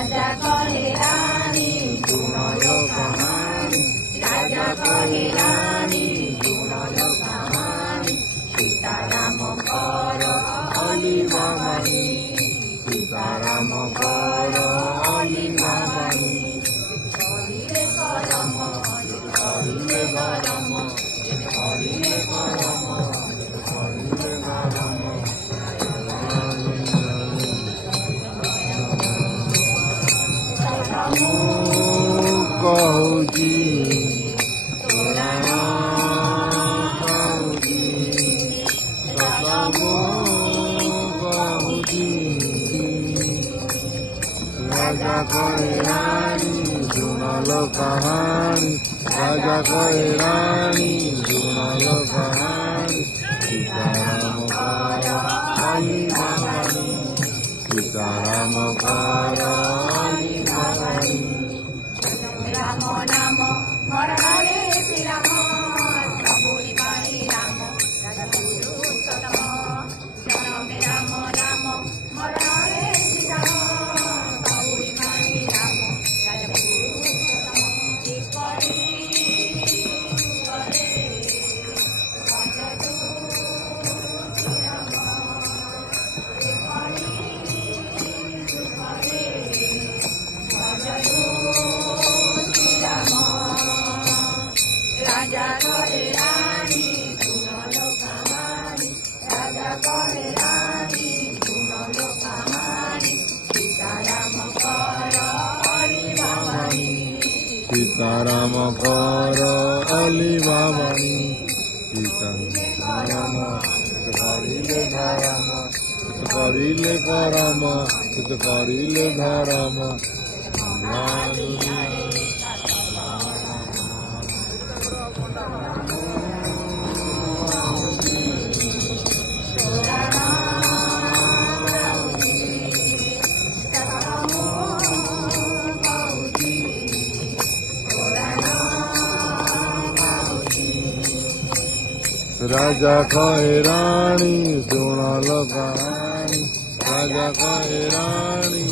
राजा कहे रानी सुन लो कहानी, राजा कहे रानी सुन लो कहानी। सीताराम कर अली मामणी, सीताराम कर अली मामणी। करिले करम करिले गरम, करिले करम करिले गरम। कहुजी तोरा कहुजी सतमो कहुजी। राजा कहे रानी सुन लो कहानी, राजा कहे रानी सुन लो कहानी। सीताराम कर अली मामणी, सीताराम कर अली मामणी। राम नाम मरणारे श्रीराम, सबुरी पाणी राम राजा पुरुषोत्तम। जनमे राम नाम मरणारे श्रीराम, सबुरी पाणी राम राजा पुरुषोत्तम। करे राजा कहे रानी सुन लो कहानी, राजा कहे रानी सुन लो कहानी। सीताराम कर अली मामणी, सीताराम कर अली मामणी। सीताराम करिले धरम, करिले करम, करिले धरम। राजा कहे रानी सुन लो कहानी, राजा कहे रानी